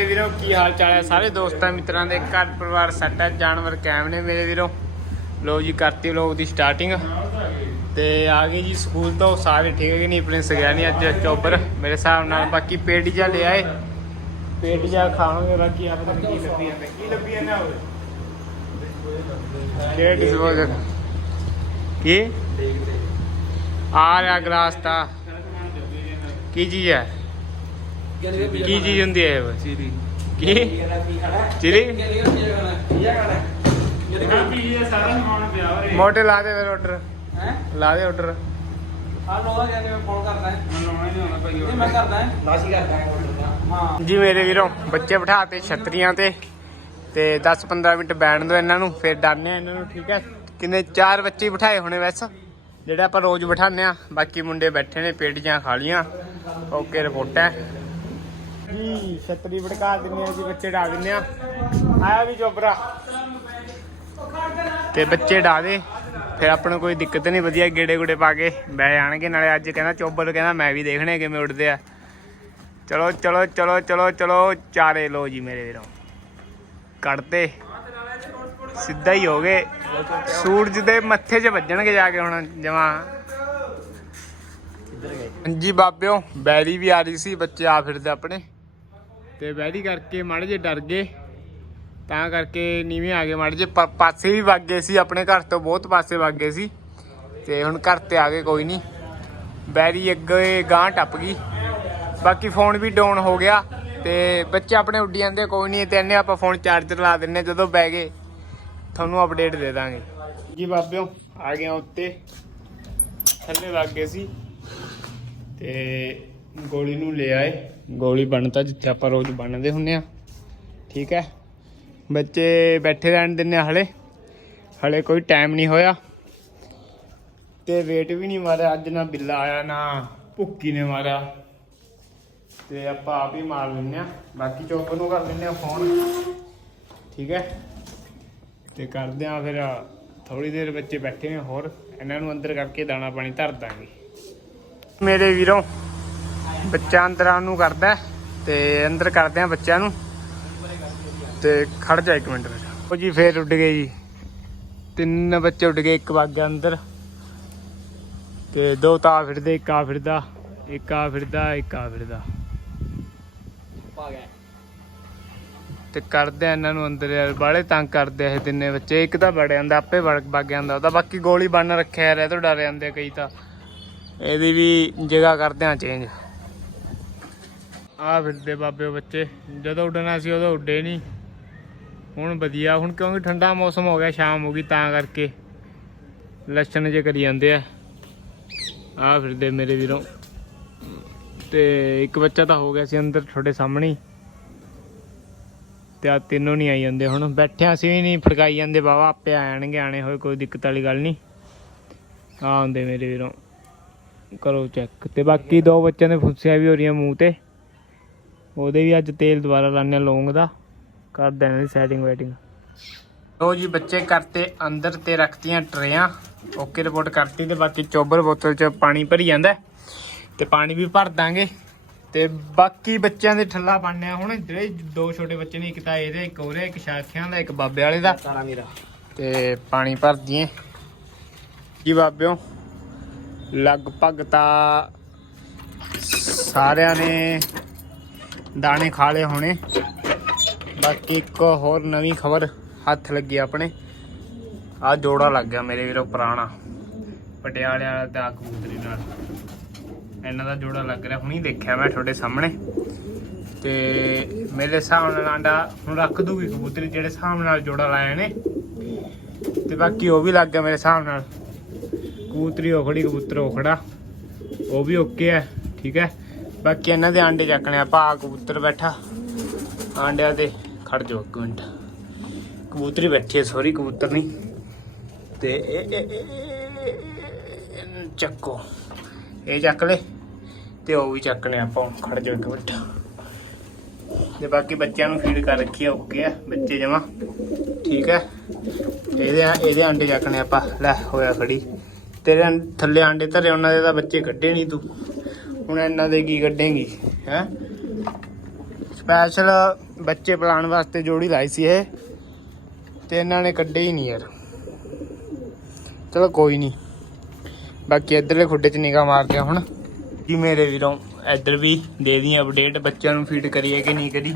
ਮੇਰੇ ਵੀਰੋ, ਕੀ ਹਾਲ ਚਾਲ ਹੈ? ਸਾਰੇ ਦੋਸਤਾਂ, ਮਿੱਤਰਾਂ ਦੇ ਘਰ ਪਰਿਵਾਰ ਸਾਡਾ ਜਾਨਵਰ ਕੈਮ ਨੇ ਮੇਰੇ ਵੀਰੋ। ਲੋ ਜੀ, ਕਰਤੀ ਲੋਕ ਦੀ ਸਟਾਰਟਿੰਗ ਤੇ ਆ ਗਏ ਜੀ ਸਕੂਲ ਤੋਂ, ਸਾਰੇ ਠੀਕ ਹੈ ਕਿ ਨਹੀਂ? ਪ੍ਰਿੰਸ ਗਿਆ ਨਹੀਂ ਅੱਜ ਚੋਬਰ ਮੇਰੇ ਹਿਸਾਬ ਨਾਲ। ਬਾਕੀ ਪੇਟ ਜਾ ਲੈ ਆਏ ਪੇਟ ਜਾ ਖਾਵਾਂਗੇ, ਬਾਕੀ ਆ ਪਤਾ ਕੀ ਲੱਭੀ ਜਾਂਦਾ? ਕੀ ਲੱਭੀ ਜਾਂਦਾ ਉਹ? ਕਿਹੜੇ ਡਿਸਪੋਜ਼ਲ ਕੀ? ਆ ਰਿਹਾ ਗਲਾਸ ਤਾਂ। ਕੀ ਚੀਜ਼ ਹੈ? ਕੀ ਚੀਜ਼ ਹੁੰਦੀ ਹੈ ਇਹ? ਚੀਰੀ। ਕੀ? ਚਿਰੀ? ਮੋਟੇ ਲਾ ਦੇ ਫਿਰ ਆਰਡਰ ਹੈ? ਲਾ ਦੇ ਆਰਡਰ ਆ ਲੋਹਾ ਕਹਿੰਦੇ ਮੈਂ ਫੋਨ ਕਰਦਾ ਹੈ। ਨਹੀਂ ਮੈਂ ਕਰਦਾ ਹੈ। ਲਾਸੀ ਕਰਦਾ ਹੈ ਆਰਡਰ ਦਾ। ਹਾਂ। ਜੀ ਮੇਰੇ ਵੀਰੋ ਬੱਚੇ ਬਿਠਾ ਤੇ ਛਤਰੀਆਂ ਤੇ। ਤੇ 10-15 ਮਿੰਟ ਬੈਠਣ ਦੋ ਇਹਨਾਂ ਨੂੰ ਫਿਰ ਡਾਨੇ ਇਹਨਾਂ ਨੂੰ ਠੀਕ ਹੈ? ਕਿੰਨੇ ਚਾਰ ਬੱਚੇ ਬਿਠਾਏ ਹੋਣੇ ਵੈਸੇ। ਜਿਹੜੇ ਆਪਾਂ ਰੋਜ਼ ਬਿਠਾਉਂਦੇ ਆ ਬਾਕੀ ਮੁੰਡੇ ਬੈਠੇ ਨੇ ਪੇਟੀਆਂ ਖਾ ਲੀਆਂ। ਓਕੇ ਰਿਪੋਰਟ ਹੈ। ਜੀ ਛਤਰੀ ਭੜਕਾ ਦਿੰਨੇ ਆ ਜੀ ਬੱਚੇ ਡਾ ਦਿੰਨੇ ਆ ਆਇਆ ਵੀ ਚੋਬਰਾ ਤੇ ਬੱਚੇ ਡਾ ਦੇ। ਫਿਰ ਆਪਾਂ ਨੂੰ ਕੋਈ ਦਿੱਕਤ ਨਹੀਂ ਵਧੀਆ ਗੇੜੇ ਗੁੜੇ ਪਾ ਕੇ ਬਹਿ ਜਾਣਗੇ। ਨਾਲੇ ਅੱਜ ਕਹਿੰਦਾ ਚੋਬਰ ਕਹਿੰਦਾ ਮੈਂ ਵੀ ਦੇਖਣੇ ਕਿਵੇਂ ਉੱਡਦੇ ਆ। ਚਲੋ ਚਲੋ ਚਲੋ ਚਲੋ ਚਲੋ ਚਾਰੇ ਲੋ ਜੀ ਮੇਰੇ ਵੀਰੋ। ਕੱਢਦੇ ਸਿੱਧਾ ਹੀ ਹੋ ਗਏ। ਸੂਰਜ ਦੇ ਮੱਥੇ 'ਚ ਵੱਜਣਗੇ ਜਾ ਕੇ ਹੁਣ ਜਮਾ। ਹਾਂਜੀ ਬਾਬਿਓ ਬੈਰੀ ਵੀ ਆ ਰਹੀ ਸੀ ਬੱਚੇ ਆ ਫਿਰਦੇ ਆਪਣੇ। ਤੇ ਬੈਰੀ ਕਰਕੇ ਮਾੜੇ ਜੇ ਡਰ ਗਏ। ਤਾਂ ਕਰਕੇ ਨੀਵੇਂ ਆ ਗਏ ਮਾੜੇ ਜੇ ਪ- ਪਾਸੇ ਵੀ ਵਗ ਗਏ ਸੀ, ਆਪਣੇ ਘਰ ਤੋਂ ਬਹੁਤ ਪਾਸੇ ਵਗ ਗਏ ਸੀ। ਤੇ ਹੁਣ ਘਰ ਤੇ ਆ ਗਏ ਕੋਈ ਨਹੀਂ। ਬੈਰੀ ਅੱਗੇ ਗਾਂ ਟੱਪ ਗਈ। ਬਾਕੀ ਫੋਨ ਵੀ ਡਾਊਨ ਹੋ ਗਿਆ ਤੇ ਬੱਚੇ ਆਪਣੇ ਉੱਡੀ ਜਾਂਦੇ, ਕੋਈ ਨਹੀਂ। ਤੇ ਇਹਨੇ ਆਪਾਂ ਫੋਨ ਚਾਰਜਰ ਲਾ ਦਿੰਨੇ ਜਦੋਂ ਬਹਿ ਗਏ, ਤੁਹਾਨੂੰ ਅਪਡੇਟ ਦੇ ਦਾਂਗੇ। ਜੀ ਬਾਬਿਓ, ਆ ਗਏ ਉੱਤੇ। ਥੱਲੇ ਲੱਗ ਗਏ ਸੀ। ਤੇ ਗੋਲੀ ਨੂੰ ਲੈ ਆਏ। ਗੋਲੀ ਬਣਤਾ ਜਿੱਥੇ ਆਪਾਂ ਰੋਜ਼ ਬਣਦੇ ਹੁੰਨੇ ਆ। ਠੀਕ ਹੈ। ਬੱਚੇ ਬੈਠੇ ਰਹਿਣ ਦਿੰਨੇ ਆ ਹਲੇ। ਹਲੇ ਕੋਈ ਟਾਈਮ ਨਹੀਂ ਹੋਇਆ। ਤੇ ਵੇਟ ਵੀ ਨਹੀਂ ਮਾਰਿਆ। ਅੱਜ ਨਾ ਬਿੱਲਾ ਆਇਆ, ਨਾ ਭੁੱਕੀ ਨੇ ਮਾਰਿਆ। ਤੇ ਆਪਾਂ ਆਪ ਹੀ ਮਾਰ ਲੈਂਦੇ ਆ। ਬਾਕੀ ਚੋਪ ਨੂੰ ਕਰ ਲੈਂਦੇ ਆ ਫੋਨ ਠੀਕ ਹੈ। ਤੇ ਕਰਦੇ ਆ ਫਿਰ ਥੋੜੀ ਦੇਰ ਬੱਚੇ ਬੈਠੇ ਨੇ ਹੋਰ। ਇਹਨਾਂ ਨੂੰ ਅੰਦਰ ਕਰਕੇ ਦਾਣਾ ਪਾਣੀ ਧਰ ਦਾਂਗੇ। ਮੇਰੇ ਵੀਰੋ ਬੱਚਾ ਅੰਦਰਾਂ ਨੂੰ ਕਰਦਾ ਹੈ ਤੇ ਅੰਦਰ ਕਰਦੇ ਆ ਬੱਚਿਆਂ ਨੂੰ। ਤੇ ਖੜ ਜਾ ਇੱਕ ਮਿੰਟ ਫਿਰ ਉਹ ਜੀ ਫੇਰ ਉੱਡ ਗਏ ਜੀ। ਤਿੰਨ ਬੱਚੇ ਉੱਡ ਗਏ, ਇੱਕ ਵਗ ਗਿਆ ਅੰਦਰ। ਤੇ ਦੋ ਤਾਂ ਆ ਫਿਰਦੇ, ਇੱਕ ਆ ਫਿਰਦਾ, ਇੱਕ ਆ ਫਿਰਦਾ, ਇੱਕ ਆ ਫਿਰਦਾ। ਤੇ ਕਰਦੇ ਆ ਇਹਨਾਂ ਨੂੰ ਅੰਦਰ ਯਾਰ ਬਾਲੇ ਤੰਗ ਕਰਦੇ ਆ ਇਹ ਤਿੰਨੇ ਬੱਚੇ। ਇੱਕ ਤਾਂ ਵੜ ਜਾਂਦਾ, ਆਪੇ ਵੜ ਵਗ ਜਾਂਦਾ। ਉਹਦਾ ਬਾਕੀ ਗੋਲੀ ਬੰਨ ਰੱਖਿਆ ਯਾਰ ਇਹ ਤੋਂ ਡਰ ਜਾਂਦੇ ਕਈ ਤਾਂ। ਇਹਦੀ ਵੀ ਜਗ੍ਹਾ ਕਰਦੇ ਆ ਚੇਂਜ ਆ ਫਿਰਦੇ ਬਾਬੇ ਉਹ ਬੱਚੇ, ਜਦੋਂ ਉੱਡਣਾ ਸੀ ਉਦੋਂ ਉੱਡੇ ਨਹੀਂ ਹੁਣ ਵਧੀਆ, ਹੁਣ ਕਿਉਂਕਿ ਠੰਡਾ ਮੌਸਮ ਹੋ ਗਿਆ ਸ਼ਾਮ ਹੋ ਗਈ, ਤਾਂ ਕਰਕੇ ਲੱਛਣ ਜੇ ਕਰੀ ਜਾਂਦੇ ਆ। ਆ ਫਿਰਦੇ ਮੇਰੇ ਵੀਰੋਂ। ਤੇ ਇੱਕ ਬੱਚਾ ਤਾਂ ਹੋ ਗਿਆ ਸੀ ਅੰਦਰ ਤੁਹਾਡੇ ਸਾਹਮਣੇ ਹੀ। ਤੇ ਆ ਤਿੰਨੋਂ ਨਹੀਂ ਆਈ ਜਾਂਦੇ ਹੁਣ। ਬੈਠਿਆ ਸੀ ਵੀ ਨਹੀਂ ਫੜਕਾਈ ਜਾਂਦੇ ਬਾਬਾ ਆਪੇ ਆ ਜਾਣਗੇ ਆਣੇ ਹੋਏ, ਕੋਈ ਦਿੱਕਤ ਵਾਲੀ ਗੱਲ ਨਹੀਂ ਆ ਆਉਂਦੇ ਮੇਰੇ ਵੀਰੋਂ। ਕਰੋ ਚੈੱਕ ਤੇ ਬਾਕੀ ਦੋ ਬੱਚਿਆਂ ਦੇ ਫੁੱਸਿਆ ਵੀ ਹੋ ਰਹੀਆਂ ਮੂੰਹ ਤੇ। ਉਹਦੇ ਵੀ ਅੱਜ ਤੇਲ ਦੁਬਾਰਾ ਲਾਣੇ ਲੌਂਗ ਦਾ। ਕਰ ਦੇਣਾ ਸੈਟਿੰਗ ਵੈਟਿੰਗ ਲੋ ਜੀ ਬੱਚੇ ਕਰਤੇ ਅੰਦਰ ਤੇ ਰੱਖਤੀਆਂ ਟਰੇਆਂ। ਓਕੇ ਰਿਪੋਰਟ ਕਰਤੀ ਤੇ ਬਾਕੀ ਚੋਬਰ ਬੋਤਲ ਚ ਪਾਣੀ ਭਰੀ ਜਾਂਦਾ। ਤੇ ਪਾਣੀ ਵੀ ਭਰ ਦਾਂਗੇ। ਤੇ ਬਾਕੀ ਬੱਚਿਆਂ ਦੇ ਠੱਲਾ ਬਣਿਆ ਹੁਣ। ਜਿਹੜੇ ਦੋ ਛੋਟੇ ਬੱਚੇ ਨੇ ਇੱਕ ਤਾਂ ਇਹਦੇ ਇੱਕ ਉਹਦੇ ਇੱਕ ਸ਼ਾਖਿਆਂ ਦਾ ਇੱਕ ਬਾਬੇ ਵਾਲੇ ਦਾ। ਤਾਰਾ ਮੇਰਾ। ਤੇ ਪਾਣੀ ਭਰ ਦਈਏ। ਜੀ ਬਾਬਿਓ ਲਗਭਗ ਤਾਂ ਸਾਰਿਆਂ ਨੇ ਦਾਣੇ ਖਾ ਲਏ ਹੋਣੇ। ਬਾਕੀ ਇੱਕ ਹੋਰ ਨਵੀਂ ਖਬਰ ਹੱਥ ਲੱਗੀ ਆਪਣੇ। ਆ ਜੋੜਾ ਲੱਗ ਗਿਆ ਮੇਰੇ ਵੀਰੋ ਪੁਰਾਣਾ। ਪਟਿਆਲੇ ਵਾਲਾ ਤੇ ਆ ਕਬੂਤਰੀ ਨਾਲ। ਇਹਨਾਂ ਦਾ ਜੋੜਾ ਲੱਗ ਰਿਹਾ, ਹੁਣੀ ਦੇਖਿਆ ਮੈਂ ਤੁਹਾਡੇ ਸਾਹਮਣੇ। ਤੇ ਮੇਰੇ ਹਿਸਾਬ ਨਾਲ ਆਂਡਾ ਹੁਣ ਰੱਖ ਦੂਗੀ ਕਬੂਤਰੀ, ਜਿਹੜੇ ਹਿਸਾਬ ਨਾਲ ਜੋੜਾ ਲਾਇਆ ਨੇ। ਤੇ ਬਾਕੀ ਉਹ ਵੀ ਲੱਗ ਗਿਆ ਮੇਰੇ ਹਿਸਾਬ ਨਾਲ। ਕਬੂਤਰੀ ਉਖੜੀ, ਕਬੂਤਰ ਉਖੜਾ। ਉਹ ਵੀ ਓਕੇ ਹੈ ਠੀਕ ਹੈ। ਬਾਕੀ ਇਹਨਾਂ ਦੇ ਆਂਡੇ ਚੱਕਣੇ ਆ ਭਾ ਕਬੂਤਰ ਬੈਠਾ। ਆਂਡਿਆਂ ਤੇ ਖੜ ਜਾਓ ਇੱਕ ਮਿੰਟ। ਕਬੂਤਰੀ ਬੈਠੀ ਹੈ ਸੌਰੀ ਕਬੂਤਰ ਨਹੀਂ। ਤੇ ਇਹ- ਚੱਕੋ। ਇਹ ਚੱਕ ਲੈ, ਤੇ ਉਹ ਵੀ ਚੱਕਣੇ ਆਪਾਂ ਹੁਣ ਖੜ ਜਾਓ ਇੱਕ ਮਿੰਟ। ਤੇ ਬਾਕੀ ਬੱਚਿਆਂ ਨੂੰ ਫੀਡ ਕਰ ਰੱਖੀ ਆ ਓਕੇ ਆ? ਬੱਚੇ ਜਮਾ। ਠੀਕ ਹੈ ਇਹਦੇ ਇਹਦੇ ਆਂਡੇ ਚੱਕਣੇ ਆਪਾਂ। ਲੈ, ਹੋਇਆ ਖੜੀ। ਤੇਰੇ ਥੱਲੇ ਆਂਡੇ ਧਰੇ, ਉਹਨਾਂ ਦੇ ਤਾਂ ਬੱਚੇ ਕੱਢੇ ਨਹੀਂ ਤੂੰ। ਹੁਣ ਇਹਨਾਂ ਦੇ ਕੀ ਕੱਢੇਗੀ, ਹੈ? ਸਪੈਸ਼ਲ ਬੱਚੇ ਪਲਾਣ ਵਾਸਤੇ ਜੋੜੀ ਲਾਈ ਸੀ ਇਹ, ਤੇ ਇਹਨਾਂ ਨੇ ਕੱਢੇ ਹੀ ਨਹੀਂ ਯਾਰ। ਚਲੋ ਕੋਈ ਨਹੀਂ। ਬਾਕੀ ਇਧਰਲੇ ਖੁੱਡੇ 'ਚ ਨਿਗਾਹ ਮਾਰਦੇ ਹਾਂ ਹੁਣ। ਕਿ ਮੇਰੇ ਵੀਰੋਂ ਇੱਧਰ ਵੀ ਦੇ ਦੀ ਅਪਡੇਟ ਬੱਚਿਆਂ ਨੂੰ ਫੀਡ ਕਰੀਏ ਕਿ ਨਹੀਂ ਕਰੀ?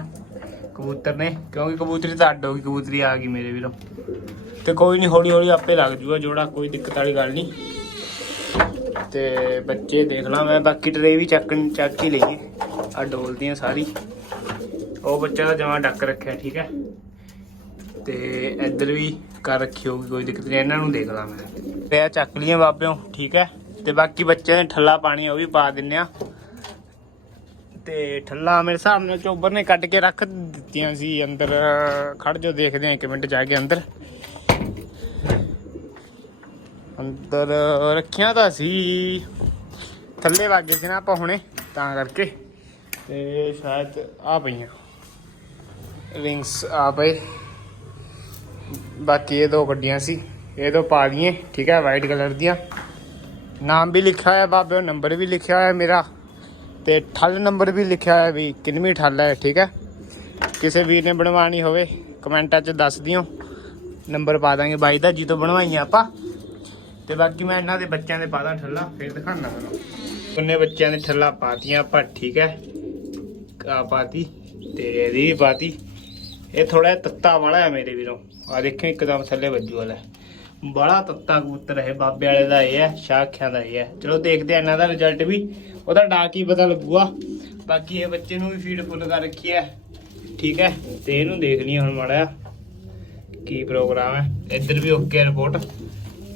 ਕਬੂਤਰ ਨੇ, ਕਿਉਂਕਿ ਕਬੂਤਰੀ ਤਾਂ ਅੱਡ ਹੋ ਗਈ, ਕਬੂਤਰੀ ਆ ਗਈ ਮੇਰੇ ਵੀਰੋਂ। ਤੇ ਕੋਈ ਨਹੀਂ ਹੌਲੀ ਹੌਲੀ ਆਪੇ ਲੱਗ ਜੂਗਾ ਜੋੜਾ, ਕੋਈ ਦਿੱਕਤ ਵਾਲੀ ਗੱਲ ਨਹੀਂ। ਤੇ ਬੱਚੇ ਦੇਖ ਲਾਂ ਮੈਂ, ਬਾਕੀ ਟਰੇ ਵੀ ਚੱਕ ਚੱਕ ਹੀ ਲਈਏ। ਆ ਡੋਲਦੀਆਂ ਸਾਰੀ। ਉਹ ਬੱਚਾ ਦਾ ਜਮਾ ਡੱਕ ਰੱਖਿਆ, ਠੀਕ ਹੈ? ਤੇ ਇੱਧਰ ਵੀ ਕਰ ਰੱਖੀ ਹੋਊਗੀ, ਕੋਈ ਦਿੱਕਤ ਨਹੀਂ। ਇਹਨਾਂ ਨੂੰ ਦੇਖ ਲਾਂ ਮੈਂ। ਤੇ ਆ ਚੱਕ ਲਈਆਂ ਬਾਬਿਓ, ਠੀਕ ਹੈ? ਤੇ ਬਾਕੀ ਬੱਚਿਆਂ ਨੇ ਠੱਲਾ ਪਾਣੀ ਉਹ ਵੀ ਪਾ ਦਿੰਨੇ ਆ। ਤੇ ਠੱਲਾ ਮੇਰੇ ਹਿਸਾਬ ਨਾਲ ਚੋਬਰ ਨੇ ਕੱਟ ਕੇ ਰੱਖ ਦਿੱਤੀਆਂ ਸੀ, ਅੰਦਰ। ਖੜ ਜੋ ਦੇਖਦੇ ਆ ਇੱਕ ਮਿੰਟ ਜਾ ਕੇ ਅੰਦਰ। ਅੰਦਰ ਰੱਖਿਆ ਤਾਂ ਸੀ। ਥੱਲੇ ਵਾਗੇ ਸੀ ਨਾ ਆਪਾਂ ਹੁਣੇ, ਤਾਂ ਕਰਕੇ। ਤੇ ਸ਼ਾਇਦ ਆ ਪਈਆਂ। ਰਿੰਗਸ ਆ ਪਏ। ਬਾਕੀ ਇਹ ਦੋ ਗੱਡੀਆਂ ਸੀ। ਇਹ ਦੋ ਪਾ ਦਈਏ ਠੀਕ ਹੈ, ਵਾਈਟ ਕਲਰ ਦੀਆਂ। ਨਾਮ ਵੀ ਲਿਖਿਆ ਹੋਇਆ ਬਾਬੇ, ਨੰਬਰ ਵੀ ਲਿਖਿਆ ਹੋਇਆ ਮੇਰਾ। ਤੇ ਠੱਲ ਨੰਬਰ ਵੀ ਲਿਖਿਆ ਹੋਇਆ ਵੀ ਕਿੰਨਵੀਂ ਠੱਲ ਹੈ, ਠੀਕ ਹੈ। ਕਿਸੇ ਵੀਰ ਨੇ ਬਣਵਾਣੀ ਹੋਵੇ, ਕਮੈਂਟਾਂ 'ਚ ਦੱਸ ਦਿਓ। ਨੰਬਰ ਪਾ ਦਾਂਗੇ ਬਾਈ ਦਾ ਜੀ ਤੋਂ ਬਣਵਾਈਆਂ ਆਪਾਂ। ਤੇ ਬਾਕੀ ਮੈਂ ਇਹਨਾਂ ਦੇ ਬੱਚਿਆਂ ਦੇ ਪਾਦਾ ਠੱਲਾ ਫਿਰ ਦਿਖਾਣਾ ਤੁਹਾਨੂੰ ਉਹਨੇ ਬੱਚਿਆਂ ਦੇ ਠੱਲਾ ਪਾਤੀਆਂ ਪਰ ਠੀਕ ਹੈ, ਆ ਪਾਤੀ ਤੇ ਇਹਦੀ ਵੀ ਪਾਤੀ। ਇਹ ਥੋੜਾ ਤੱਤਾ ਵਾਲਾ ਹੈ ਮੇਰੇ ਵੀਰੋਂ। ਆ ਦੇਖਿਓ ਇੱਕਦਮ ਥੱਲੇ ਵੱਜੂ ਵਾਲਾ ਬੜਾ ਤੱਤਾ ਕਬੂਤਰ ਹੈ ਬਾਬੇ ਵਾਲੇ ਦਾ ਇਹ ਹੈ, ਸ਼ਾਖਿਆਂ ਦਾ ਇਹ ਹੈ। ਚਲੋ ਦੇਖਦੇ ਆ ਇਹਨਾਂ ਦਾ ਰਿਜ਼ਲਟ ਵੀ। ਉਹਦਾ ਡਾ ਕੀ ਪਤਾ ਲੱਗੂਗਾ। ਬਾਕੀ ਇਹ ਬੱਚੇ ਨੂੰ ਵੀ ਫੀਡ ਫੁੱਲ ਕਰ ਰੱਖੀ ਹੈ। ਠੀਕ ਹੈ, ਤੇ ਇਹਨੂੰ ਦੇਖ ਲਈ ਹੁਣ ਮਾੜਾ ਜਿਹਾ ਕੀ ਪ੍ਰੋਗਰਾਮ ਹੈ। ਇੱਧਰ ਵੀ ਓਕੇ ਰਿਪੋਰਟ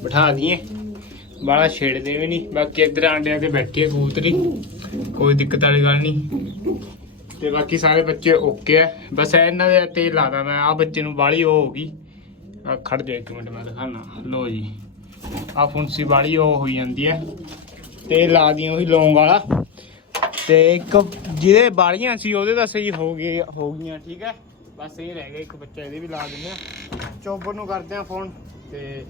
ਬਿਠਾ ਦਈਏ। ਬਾਲਾ ਛੇੜਦੇ ਵੀ ਨਹੀਂ। ਬਾਕੀ ਇੱਧਰ ਆਂਡਿਆਂ ਤੇ ਬੈਠੀ ਹੈ ਕਬੂਤਰੀ। ਕੋਈ ਦਿੱਕਤ ਵਾਲੀ ਗੱਲ ਨਹੀਂ। ਤੇ ਬਾਕੀ ਸਾਰੇ ਬੱਚੇ ਓਕੇ ਆ। ਬਸ ਇਹਨਾਂ ਦੇ ਤੇ ਲਾਦਾ ਮੈਂ। ਆ ਬੱਚੇ ਨੂੰ ਬਾਲੀ ਉਹ ਹੋ ਗਈ। ਆ ਖੜ ਜਾ ਇੱਕ ਮਿੰਟ, ਮੈਂ ਦਿਖਾਣਾ ਲੋ ਜੀ। ਆ ਫੁੰਸੀ ਬਾਲੀ ਉਹ ਹੋਈ ਜਾਂਦੀ ਹੈ ਤੇ ਲਾ ਦੀਆਂ ਉਹੀ ਲੌਂਗ ਵਾਲਾ। ਤੇ ਇੱਕ ਜਿਹਦੇ ਬਾਲੀਆਂ ਸੀ, ਉਹਦੇ ਤਾਂ ਸਹੀ ਹੋ ਗਏ, ਹੋ ਗਈਆਂ, ਠੀਕ ਹੈ ਬਸ ਇਹ ਰਹਿ ਗਿਆ। ਇੱਕ ਬੱਚਾ ਇਹਦੇ ਵੀ ਲਾ ਦਿੰਦੇ ਆ। ਚੋਬਰ ਨੂੰ ਕਰਦੇ ਆ ਫੋਨ। ਤੇ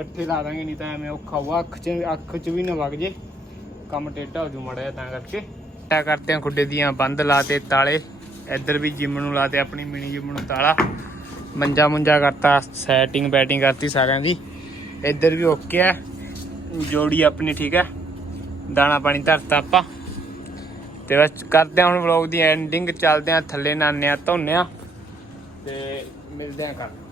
ਇਕੱਠੇ ਲਾ ਦਾਂਗੇ, ਨਹੀਂ ਤਾਂ ਐਵੇਂ ਔਖਾ ਹੋਊਗਾ। ਅੱਖ 'ਚ ਅੱਖ 'ਚ ਵੀ ਨਾ ਵਗ ਜੇ। ਕੰਮ ਟੇਢਾ ਹੋ ਜੂ ਮੜਿਆ ਤਾਂ ਕਰਕੇ। ਟਾ ਕਰਦੇ ਆ ਖੁੱਡੇ ਦੀਆਂ, ਬੰਦ ਲਾਤੇ ਤਾਲੇ। ਇੱਧਰ ਵੀ ਜਿਮ ਨੂੰ ਲਾਤੇ ਆਪਣੀ ਮਿਨੀ ਜਿਮ ਨੂੰ ਤਾਲਾ। ਮੰਜਾ ਮੁੰਜਾ ਕਰਤਾ, ਸੈਟਿੰਗ ਬੈਟਿੰਗ ਕਰਤੀ ਸਾਰਿਆਂ ਦੀ। ਇੱਧਰ ਵੀ ਓਕੇ ਹੈ ਜੋੜੀ ਆਪਣੀ ਠੀਕ ਹੈ ਦਾਣਾ ਪਾਣੀ ਧਰਤਾ ਆਪਾਂ। ਤੇ ਬਸ ਕਰਦੇ ਆ ਹੁਣ ਵਲੌਗ ਦੀ ਐਂਡਿੰਗ ਚੱਲਦੇ ਆ ਥੱਲੇ ਨਾਨੇ ਆ ਧੋਨੇ ਆ। ਤੇ ਮਿਲਦੇ ਆ ਕੱਲ